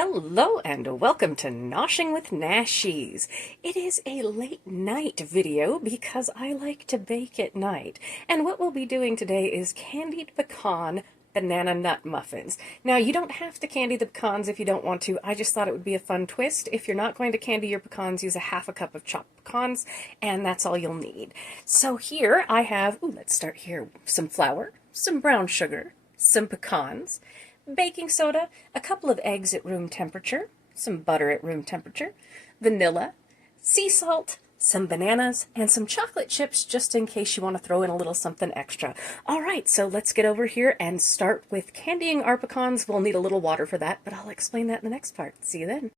Hello and welcome to Noshing with Nashies. It is a late night video because I like to bake at night. And what we'll be doing today is candied pecan banana nut muffins. Now, you don't have to candy the pecans if you don't want to. I just thought it would be a fun twist. If you're not going to candy your pecans, use a half a cup of chopped pecans, and that's all you'll need. So here I have, let's start here, some flour, some brown sugar, some pecans, baking soda, a couple of eggs at room temperature, some butter at room temperature, vanilla, sea salt, some bananas, and some chocolate chips just in case you want to throw in a little something extra. All right, so let's get over here and start with candying our pecans. We'll need a little water for that, but I'll explain that in the next part. See you then.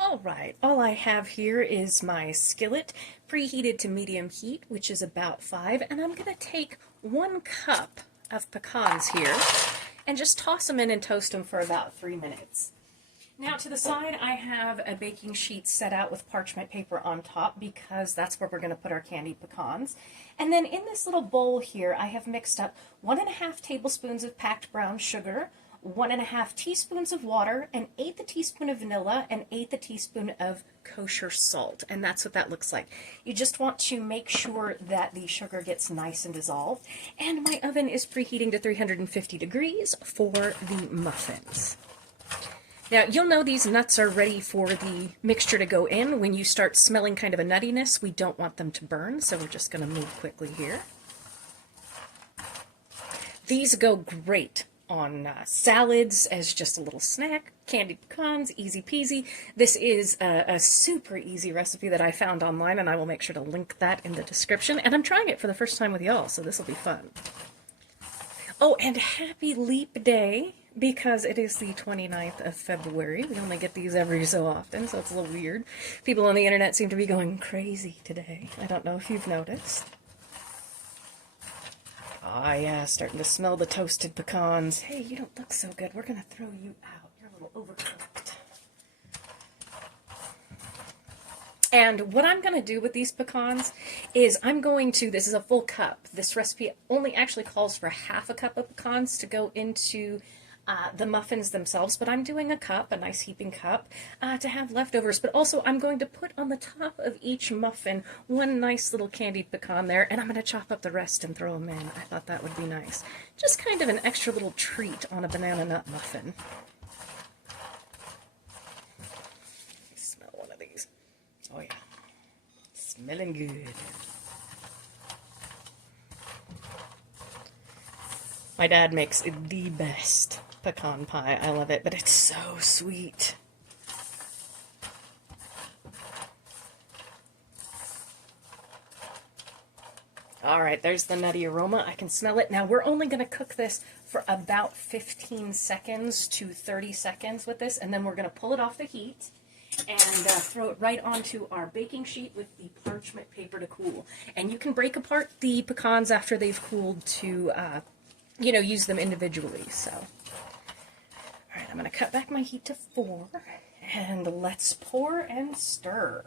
All right, all I have here is my skillet preheated to medium heat, which is about 5, and I'm going to take 1 cup of pecans here and just toss them in and toast them for about 3 minutes. Now to the side I have a baking sheet set out with parchment paper on top because that's where we're going to put our candied pecans. And then in this little bowl here I have mixed up 1½ tablespoons of packed brown sugar, 1½ teaspoons of water, 1/8 a teaspoon of vanilla, and 1/8 a teaspoon of kosher salt. And that's what that looks like. You just want to make sure that the sugar gets nice and dissolved. And my oven is preheating to 350 degrees for the muffins. Now, you'll know these nuts are ready for the mixture to go in when you start smelling kind of a nuttiness. We don't want them to burn, so we're just going to move quickly here. These go great on salads as just a little snack. Candied pecans, easy peasy. This is a super easy recipe that I found online, and I will make sure to link that in the description. And I'm trying it for the first time with y'all, so this will be fun. Oh, and happy leap day, because it is the 29th of February. We only get these every so often, so it's a little weird. People on the internet seem to be going crazy today. I don't know if you've noticed. Ah, yeah, starting to smell the toasted pecans. Hey, you don't look so good. We're going to throw you out. You're a little overcooked. And what I'm going to do with these pecans is this is a full cup. This recipe only actually calls for ½ a cup of pecans to go into the muffins themselves, but I'm doing a cup, a nice heaping cup, to have leftovers. But also I'm going to put on the top of each muffin 1 nice little candied pecan there, and I'm going to chop up the rest and throw them in. I thought that would be nice. Just kind of an extra little treat on a banana nut muffin. Smell one of these. Oh yeah, smelling good. My dad makes the best pecan pie. I love it, but it's so sweet. All right, there's the nutty aroma. I can smell it. Now, we're only going to cook this for about 15 seconds to 30 seconds with this, and then we're going to pull it off the heat and throw it right onto our baking sheet with the parchment paper to cool. And you can break apart the pecans after they've cooled to use them individually. So, all right, I'm going to cut back my heat to 4, and let's pour and stir.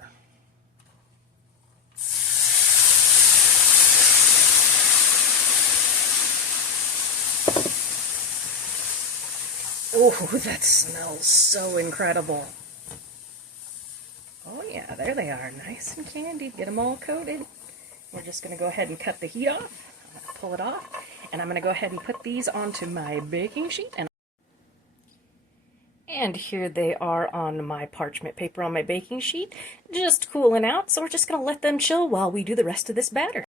Oh, that smells so incredible. Oh yeah, there they are, nice and candied. Get them all coated. We're just going to go ahead and cut the heat off. I'm going to pull it off. And I'm going to go ahead and put these onto my baking sheet. And here they are on my parchment paper on my baking sheet, just cooling out. So we're just going to let them chill while we do the rest of this batter.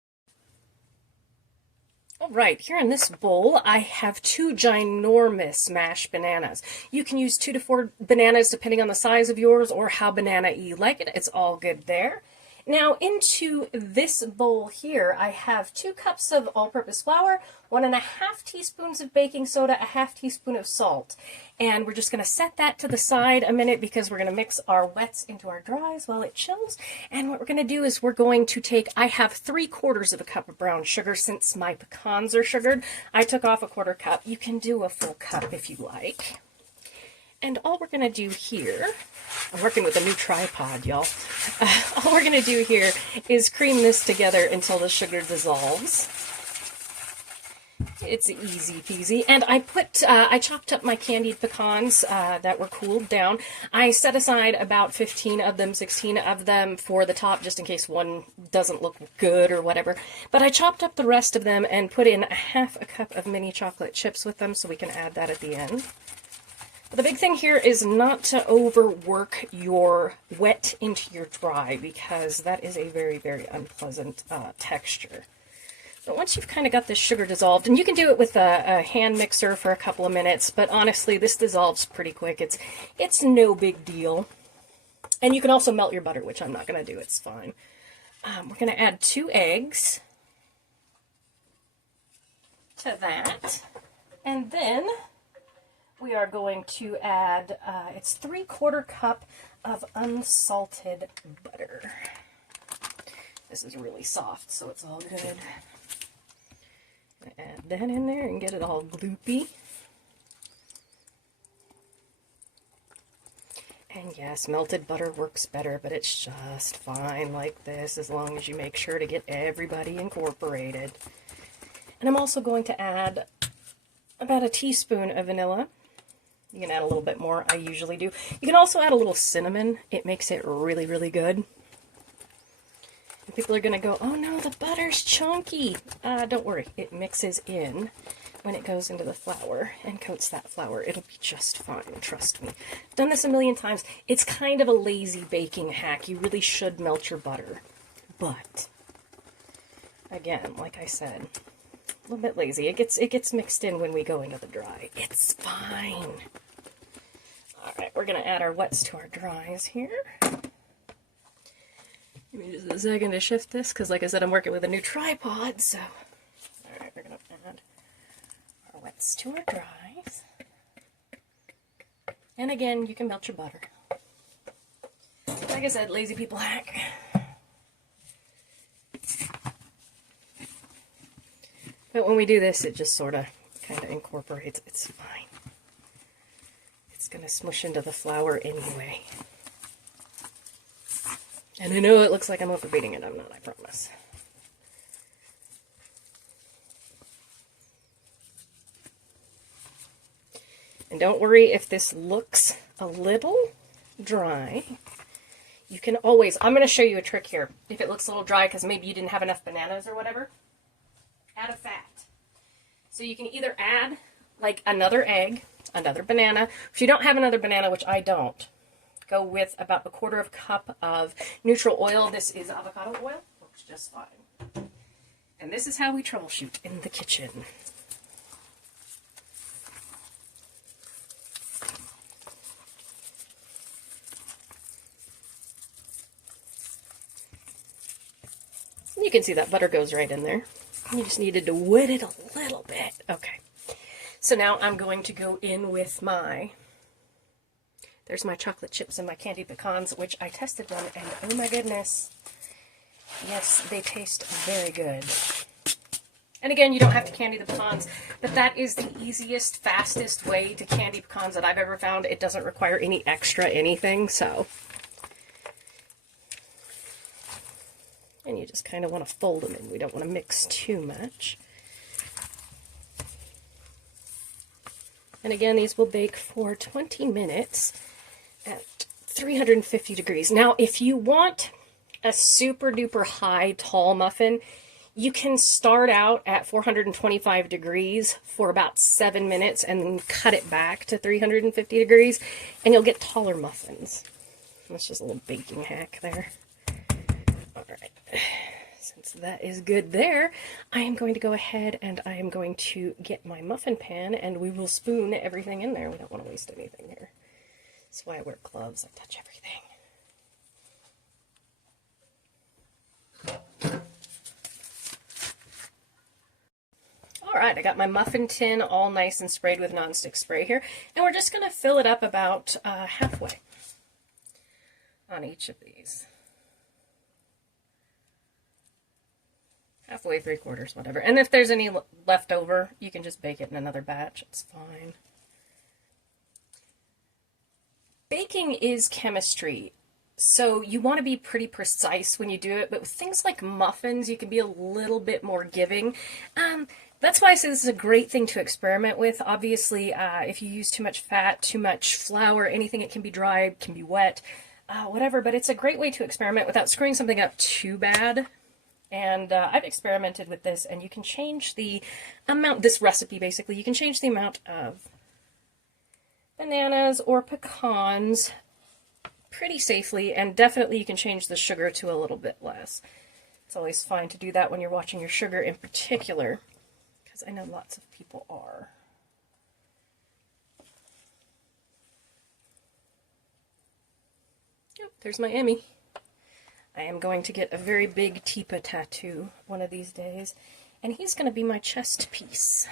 All right, here in this bowl, I have 2 ginormous mashed bananas. You can use 2 to 4 bananas depending on the size of yours or how banana-y you like it. It's all good there. Now into this bowl here, I have 2 cups of all-purpose flour, 1½ teaspoons of baking soda, a ½ teaspoon of salt. And we're just going to set that to the side a minute because we're going to mix our wets into our dries while it chills. And what we're going to do is we're going to take, I have 3/4 of a cup of brown sugar since my pecans are sugared. I took off a 1/4 cup. You can do a full cup if you like. And all we're going to do here, I'm working with a new tripod, y'all. All we're going to do here is cream this together until the sugar dissolves. It's easy peasy. And I chopped up my candied pecans that were cooled down. I set aside about 15 of them, 16 of them for the top, just in case one doesn't look good or whatever. But I chopped up the rest of them and put in half a cup of mini chocolate chips with them, so we can add that at the end. But the big thing here is not to overwork your wet into your dry, because that is a very, very unpleasant texture. But once you've kind of got this sugar dissolved, and you can do it with a hand mixer for a couple of minutes, but honestly, this dissolves pretty quick. It's no big deal. And you can also melt your butter, which I'm not going to do. It's fine. We're going to add 2 eggs to that. And then we are going to add, it's 3/4 cup of unsalted butter. This is really soft, so it's all good. Add that in there and get it all gloopy. And yes, melted butter works better, but it's just fine like this, as long as you make sure to get everybody incorporated. And I'm also going to add about a teaspoon of vanilla. You can add a little bit more, I usually do. You can also add a little cinnamon. It makes it really, really good. And people are going to go, oh no, the butter's chunky. Don't worry, it mixes in when it goes into the flour and coats that flour. It'll be just fine, trust me. I've done this a million times. It's kind of a lazy baking hack. You really should melt your butter. But, again, like I said, a little bit lazy. It gets mixed in when we go into the dry. It's fine. Alright, we're going to add our wets to our dries here. Give me just a second to shift this, because like I said, I'm working with a new tripod, so... Alright, we're going to add our wets to our dries. And again, you can melt your butter. Like I said, lazy people hack. But when we do this, it just sort of kind of incorporates. It's fine. It's going to smush into the flour anyway. And I know it looks like I'm overbeating it. I'm not, I promise. And don't worry if this looks a little dry. You can always, I'm going to show you a trick here. If it looks a little dry because maybe you didn't have enough bananas or whatever, add a fat. So you can either add like another egg, another banana. If you don't have another banana, which I don't, go with about 1/4 cup of neutral oil. This is avocado oil. Works just fine. And this is how we troubleshoot in the kitchen. You can see that butter goes right in there. You just needed to wet it a little bit. Okay. So now I'm going to go in with there's my chocolate chips and my candied pecans, which I tested them, and oh my goodness, yes, they taste very good. And again, you don't have to candy the pecans, but that is the easiest, fastest way to candy pecans that I've ever found. It doesn't require any extra anything, so. And you just kind of want to fold them in. We don't want to mix too much. And again, these will bake for 20 minutes at 350 degrees. Now, if you want a super duper high tall muffin, you can start out at 425 degrees for about 7 minutes and then cut it back to 350 degrees, and you'll get taller muffins. That's just a little baking hack there. Alright, since that is good there, I am going to go ahead and I am going to get my muffin pan, and we will spoon everything in there. We don't want to waste anything here. That's why I wear gloves. I touch everything. Alright, I got my muffin tin all nice and sprayed with nonstick spray here, and we're just going to fill it up about halfway on each of these. Halfway, 3/4, whatever. And if there's any left over, you can just bake it in another batch. It's fine. Baking is chemistry, so you want to be pretty precise when you do it, but with things like muffins, you can be a little bit more giving. That's why I say this is a great thing to experiment with. Obviously, if you use too much fat, too much flour, anything, it can be dry, can be wet, whatever, but it's a great way to experiment without screwing something up too bad. And I've experimented with this, and you can change the amount, this recipe basically, you can change the amount of bananas or pecans pretty safely, and definitely you can change the sugar to a little bit less. It's always fine to do that when you're watching your sugar in particular, because I know lots of people are. Yep, there's my Emmy. I am going to get a very big Tipa tattoo one of these days, and he's going to be my chest piece.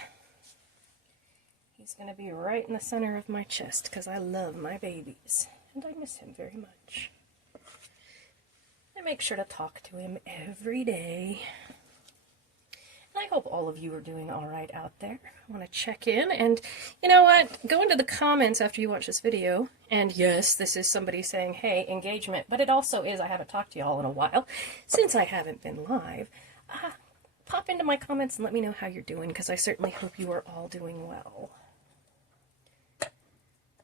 He's going to be right in the center of my chest, because I love my babies, and I miss him very much. I make sure to talk to him every day. And I hope all of you are doing all right out there. I want to check in, and you know what? Go into the comments after you watch this video, and yes, this is somebody saying, hey, engagement, but it also is, I haven't talked to y'all in a while, since I haven't been live. Pop into my comments and let me know how you're doing, because I certainly hope you are all doing well.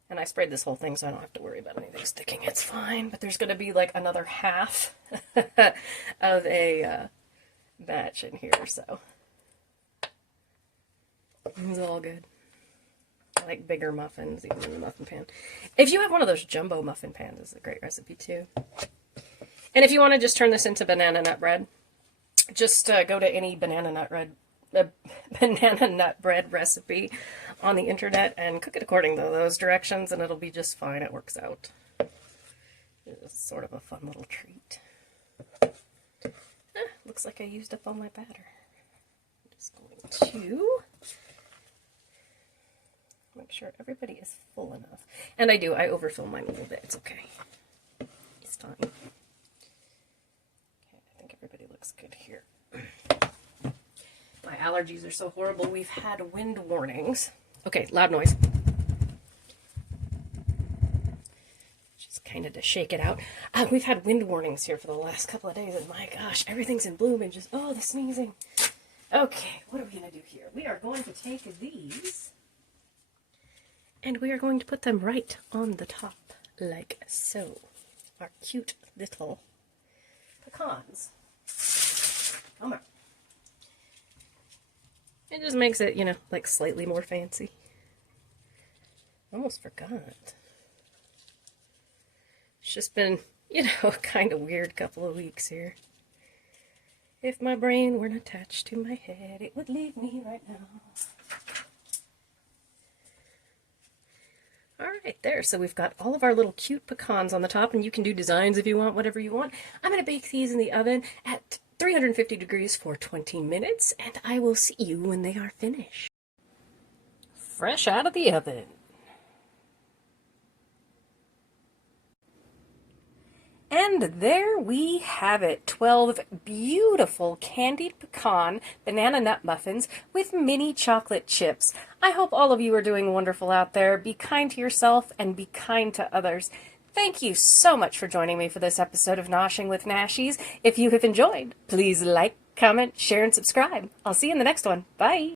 And I sprayed this whole thing so I don't have to worry about anything sticking. It's fine, but there's going to be like another half of a batch in here, so it's all good. I like bigger muffins, even in the muffin pan. If you have one of those jumbo muffin pans, it's a great recipe too. And if you want to just turn this into banana nut bread, just go to any banana nut bread recipe on the internet and cook it according to those directions, and it'll be just fine. It works out. It's sort of a fun little treat. Looks like I used up all my batter. I'm just going to make sure everybody is full enough. And I do. I overfill mine a little bit. It's okay. It's fine. Okay, I think everybody looks good here. My allergies are so horrible. We've had wind warnings. Okay, loud noise. Just kind of to shake it out. We've had wind warnings here for the last couple of days, and my gosh, everything's in bloom and just, oh, the sneezing. Okay, what are we going to do here? We are going to take these, and we are going to put them right on the top, like so. Our cute little pecans. Come on. It just makes it, you know, like slightly more fancy. Almost forgot. It's just been, you know, a kind of weird couple of weeks here. If my brain weren't attached to my head, it would leave me right now. Alright, there. So we've got all of our little cute pecans on the top, and you can do designs if you want, whatever you want. I'm going to bake these in the oven at 350 degrees for 20 minutes, and I will see you when they are finished. Fresh out of the oven. And there we have it, 12 beautiful candied pecan banana nut muffins with mini chocolate chips. I hope all of you are doing wonderful out there. Be kind to yourself and be kind to others. Thank you so much for joining me for this episode of Noshing with Nashies. If you have enjoyed, please like, comment, share, and subscribe. I'll see you in the next one. Bye!